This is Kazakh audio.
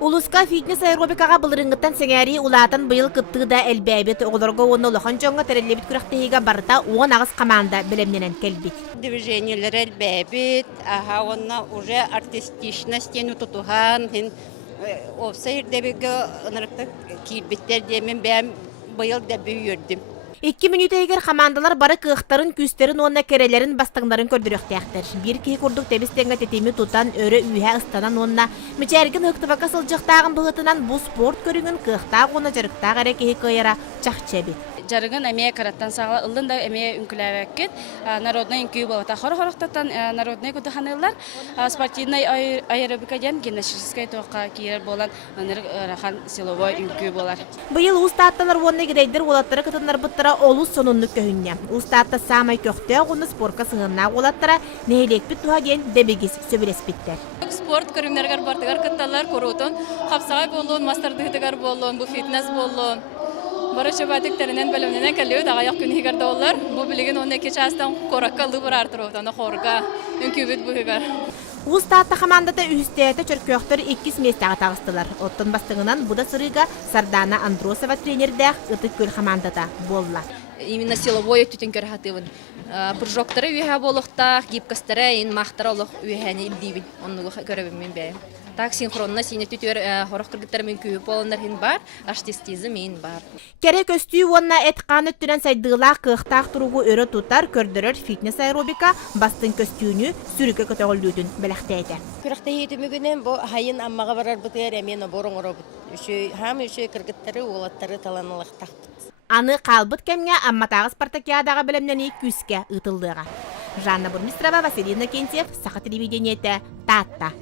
Улуска фитнес-аэробикаҕа былырыңгыттан сеңәри улаатын быйыл кыттыда элбәбет оҕолорго уонна улахан жоңга терелебит күрэхтэһииге барыта уон агыс команда билемненен келбит. Движениелер элбәбит, онна уже артистичностен тутухан, овсайырдебеге ынырыкта киирбиттер демен бәм быйыл да бүйірдім. 2 минут егер командалар бары кыахтарын, күстерин, онна керелерин, бастаңдарын көрдүрөктәктер. Bir кей курдук тебистенге тетеми тутан, өрө үйе ыстанан онна, мечәргін ыктыбака сылжықтағын бұғытынан бұл спорт көріңін кыахтақ оны жарықтақ әрі кейі кыйыра чақчебет. Жарыгын эмее караттан сагла ылын да эмее үнкүләбәккет народный үнкү болата хорохорохтан народный кутаханылар спортивный аэробика ден гимнастическая тока киирэр болан аныр рахан силовой үнкү болар. Быйыл Уус Таатталар вонны гидейдер олаттары кытыннар быттара олус сонуннук көһүнне. Уус Таатта самай көхтө уны спортка сыңынна олаттара нехилекпит туха ген дебегис сөбелеспиттер. Спорт көрүмнәргә бартыгар кытталар корутун хапсагай болуун мастардыгытыгар болуун бу фитнес болуун. Барача батыктарынан бөлümнән калыу да аяк күнигәр доллар. Бу билеген оны кечастан кораккалы бар артырыптан хорга үнкүбет бугар. Уус Таатта командата үстәте Черкеехтер 2 миэстэ тагыстылар. Оттон бастыгынан буда сырыга Сардаана Андросова тренердә Ытык Куел командата болла. Именно силовой түтін көрхатывын. Прыжоктары үйе болуқтақ, гибкастары ен мақтары олық үйені илдейбін. Оны көребім бәйім. Так синхронна сине түтер хорох кыргыттармен күйіп оландар хин бар, аштестизі мен бар. Кере көстүү онна этканы түрен сайдыгыла кыахтаах туругу өрө тутар көрдөрөр фитнес-аэробика бастын көстүүнү сүрүкө көтөгөлдүүдүн белехтейди. Курэхтэьии түмүгүнен бу хайын аммага барар бытыр эмен борон оробут. Хам үшө кыргыттары олаттары таланылыктакпыт. Аны калбыт кемге амматагы спартакиадага билемнени күскө ытылдыга. Жанна Бурмистрова, Василина Кентьев, Саха телевидениете, Таатта.